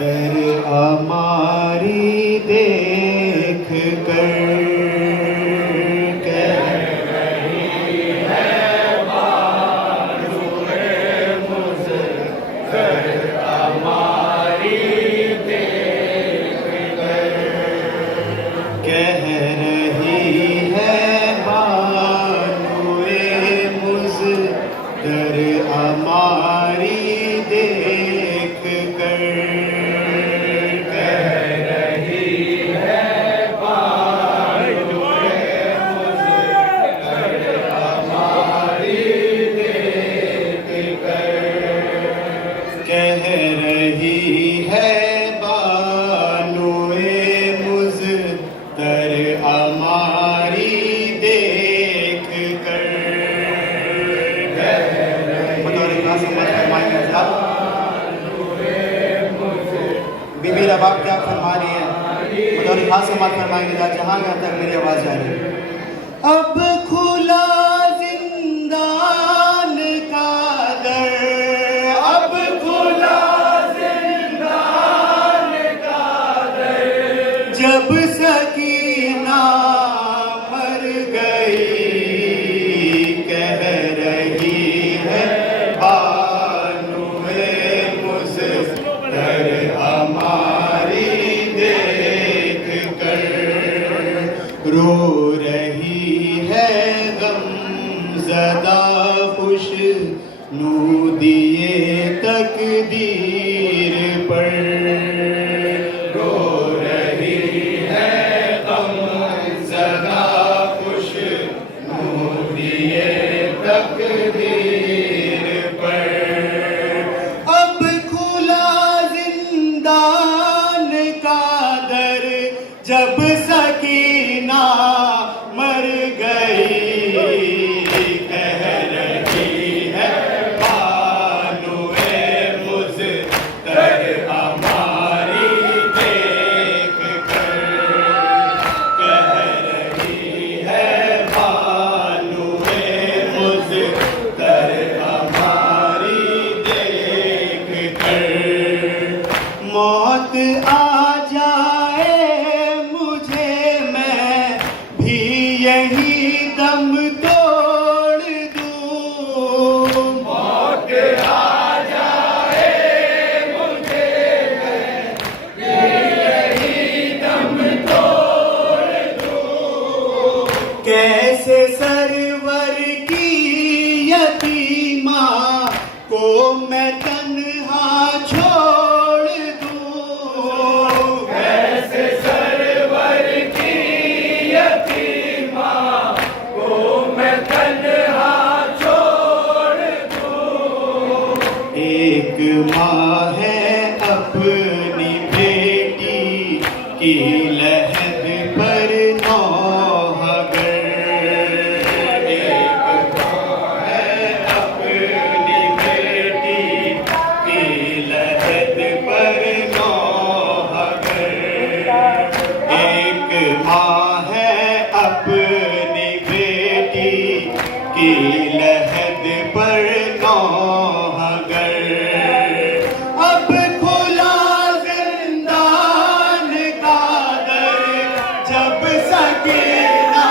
कर हमारी देख कर कह रही है बाजुए मुझ कर हमारी देख कर कह रही है बाजुए मुझ कर हमारी देख कर कह रही है बानुए मुज़्तर हमारी देख कर बीबी रबाब क्या फरमा रही है बतौर खास समात फरमाएंगे जहाँ तक मेरी आवाज़ जा रही है। अब खुला जिंदान का दर अब खुला जिंदान का दर जब सकीना मर गई कह रही है बानुए मुज़्तर हमारी देख कर रो रही है गम ज़दा खुश नू दिए तकदीर पर रो रही है गम ज़दा खुश नू दिए तकदीर पर अब खुला जिंदान का दर जब सकीना मर गई कह रही है बानुए मुज़्तर हमारी देख कर कह रही है बानुए मुज़्तर हमारी देख कर मौत आ जाए मुझे मैं भी यही दम तोड़ दूं मौत आ जाए मुझे मैं भी यही दम तोड़ दूं कैसे सरवर की यतीमा को मैं तन्हा छोड़ दूं कैसे सरवर की यतीमा को मैं तन्हा छोड़ दूं एक माँ है अपनी बेटी की लहद पर नौहगर एक माँ है अपनी बेटी की लहद पर नौहगर एक माँ है अपनी बेटी की लहद पर नौहगर अब खुला जिंदान का दर जब सकीना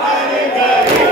मर गई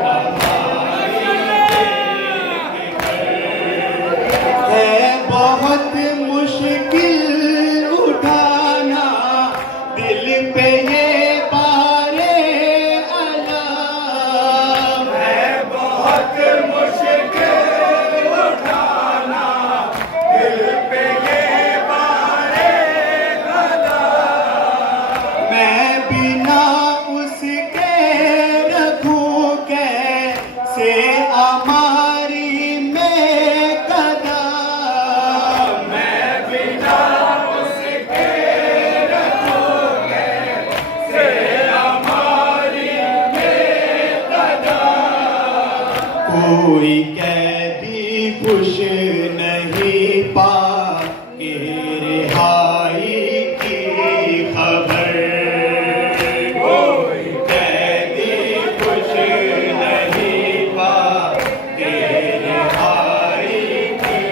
हमारी है बहुत मुश्किल उठाना दिल पे ये बारे अलाम है बहुत मुश्किल उठाना दिल पे ये बारे अलाम मैं बिना उसके रखूं कैसे हमारी में कदम मैं बिना उसके रखूं कैसे हमारी में कदम कोई कैदी खुश नहीं पा के रिहाई की खबर। कोई कैदी खुश नहीं पा के रिहाई की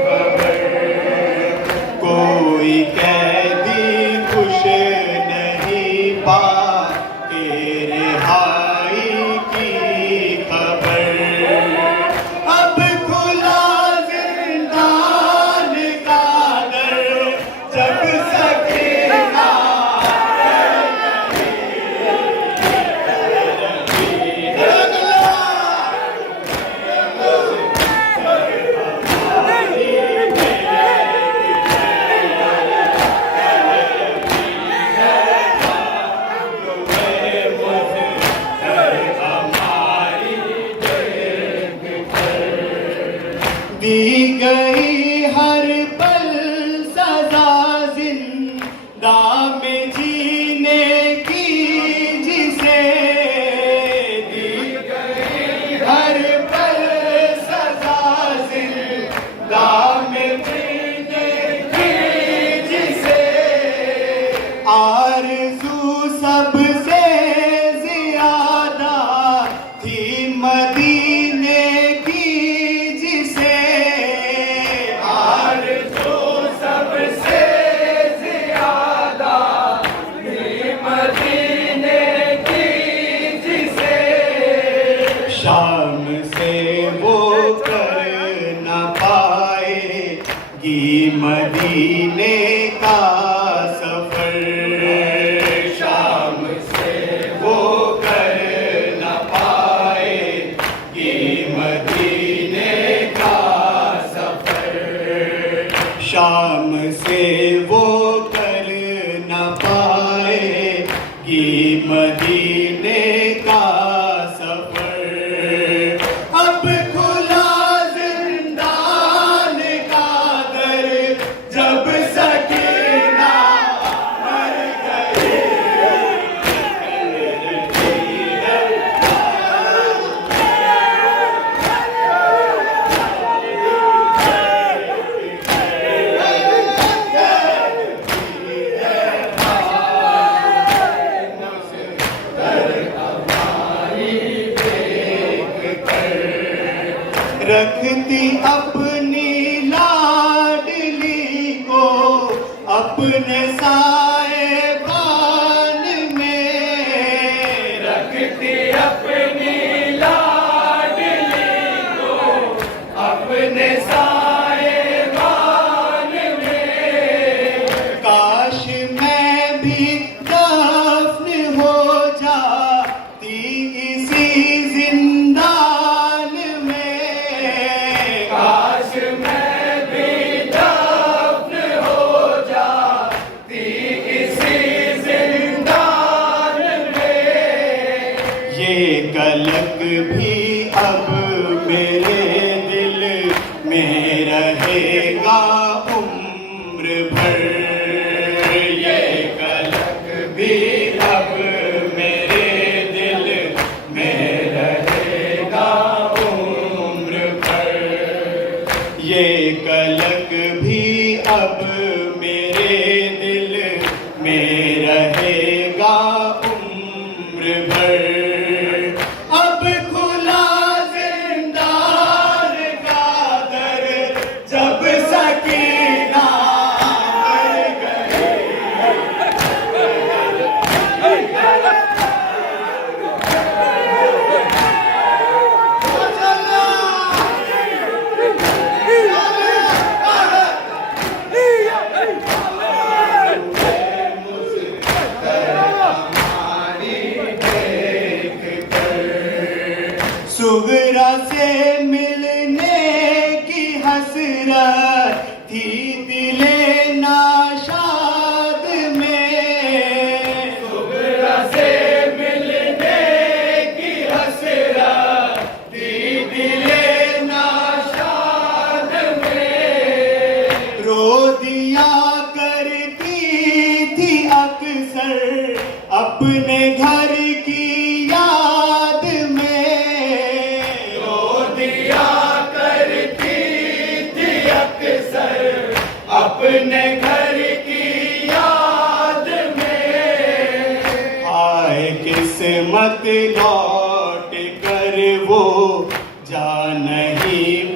खबर। कोई कैदी खुश नहीं पा के रिहाई की खबर। अब खुला जिंदान का दर जब सकेगा दी गई हर पल सजा जिंदा में जीने की जिसे। दी गई हर पल सजा जिंदा में जीने की जिसे। आरज़ू सबसे ज़्यादा थी मदीने की जिसे। आरज़ू सबसे ज़्यादा थी मदीने की जिसे। शाम से वो कर न पाएगी मदीने का सफर। शाम से वो कर न पाएगी मदीने का सफर। शाम से वो कर न पाएगी मदीने का सफर। अब खुला जिंदान का दर जब सकीना मर गई। रखती अपनी लाडली को अपने साएबान में। रखती अपनी लाडली को अपने साएबान में। काश मैं भी दफन हो जाती इसी जिंदान में। काश मैं भी दफन हो जाती इसी जिंदान में। ये कलक भी अब मेरे दिल में रहेगा उम्र भर। ये कलक भी अब मेरे दिल में रहेगा उम्र भर। ये कलक भी अब मेरे दिल में रहेगा उम्र भर। अब खुला जिंदान का दर जब सकीना मर गई।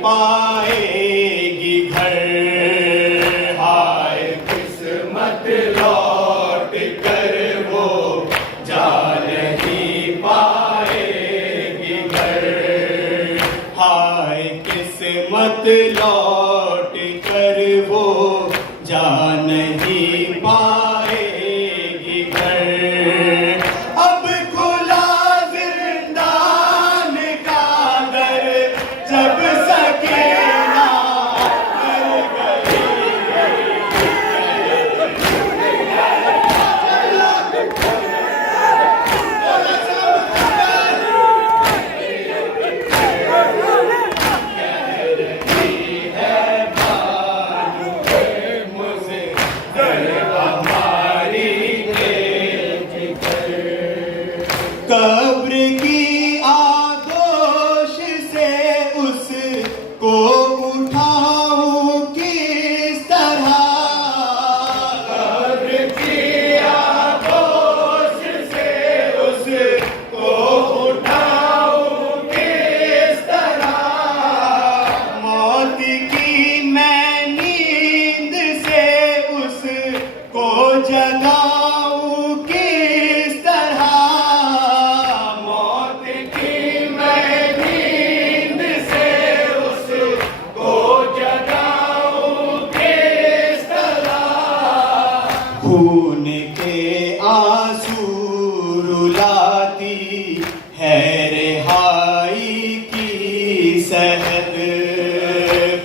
पाएगी घर। हाय किस्मत लौट कर वो जा नहीं पाएगी घर। हाय किस्मत लौट कर वो जा नहीं पाएगी घर। अब खुला जिंदान का दर जब सकीना मर गई। कब्र की आगोश से उसको उठाऊं किस तरह। कब्र की आगोश से उसको उठाऊं किस तरह। मौत की मैं नींद से उसको जगाऊं किस तरह। मौत की मैं नींद से उसको जगाऊं किस तरह। खून के आंसू रुलाती है रिहाई की सहद।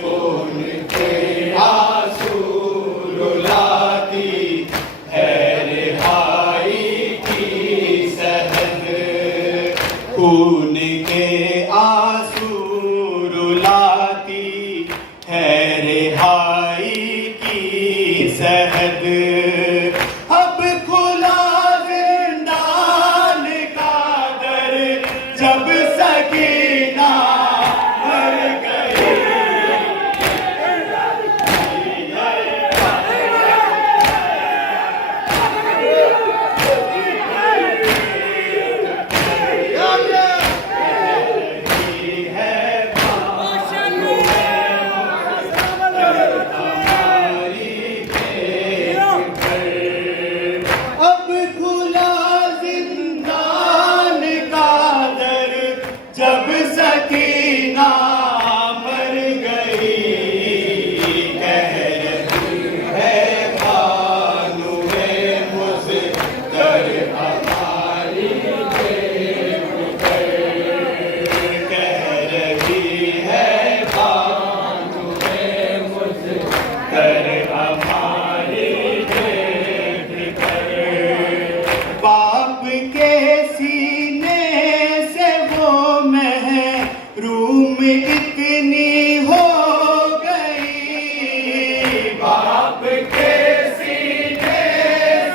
खून के आंसू रुलाती है रिहाई की सहद। खून के आंसू रुलाती है रिहाई की सहद। अब खुला जिंदान का दर जब सकीना मर गई। अब खुला जिंदान का दर जब सकीना मर गई। कह रही है बानुए मुझकर हमारी बेफिक्र। कह रही है बानुए मुझकर हमारी बाप के सीने से वो महरूम इतनी हो गई। बाप के सीने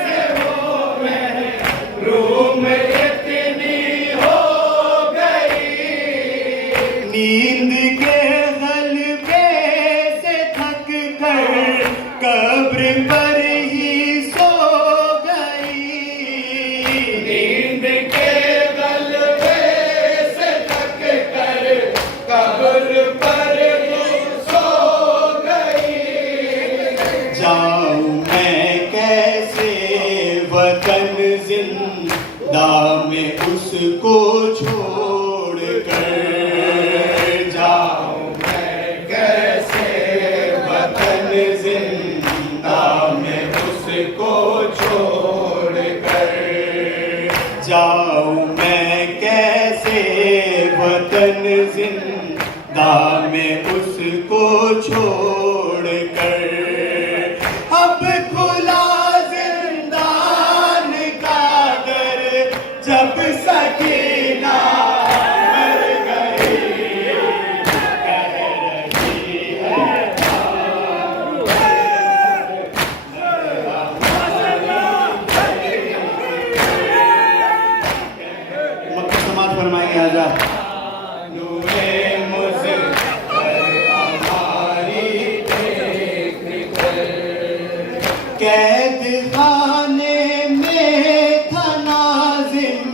से वो महरूम इतनी हो गई। नींद के गलबे से थक कर कब्र पर ही सो गई। नींद के गलबे से थक कर कब्र पर ही सो गई। जाऊं मैं कैसे वतन जिंदा में उसको छोड़ कर। जाऊं मैं कैसे वतन जिंदा में उसको छोड़ कर। जाऊं मैं कैसे वतन जिंदा में उसको छोड़ कर। अब खुला जिंदान का दर जब सकीना मर गई। कह रही है मक्का समाज फरमाएंगे आजाद। कैद खाने में था नाज़िम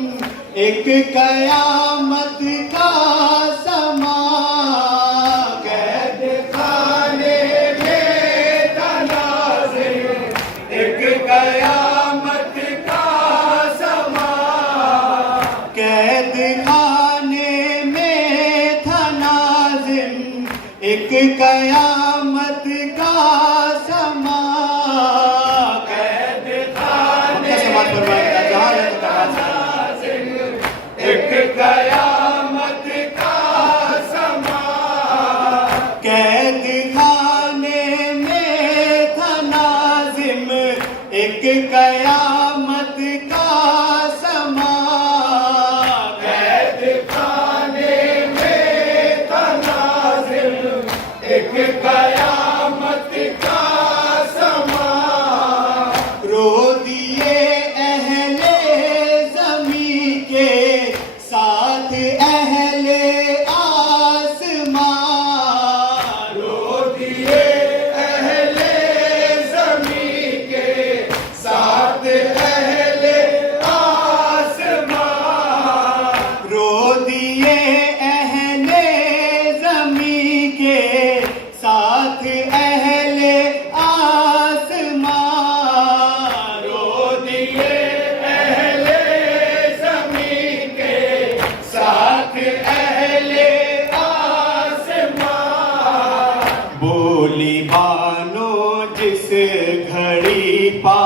एक कयामत का समा। एक कयामत का समा कैद खाने समाज फरमाएगा जहाँ है तो एक कयामत का समा कैद खाने में था नाज़िम एक कयामत का समा कैद खाने में था नाज़िम एक कयामत का समा रो दिए अहले ज़मीं के साथ अहले आसमां रो दिए अहले ज़मीं के साथ अहले आसमां रो दिए अहले ज़मीं के साथ अहले आसमां रो दिए अहले ज़मीं के साथ अहले आसमां बोली बानो जिस घड़ी पा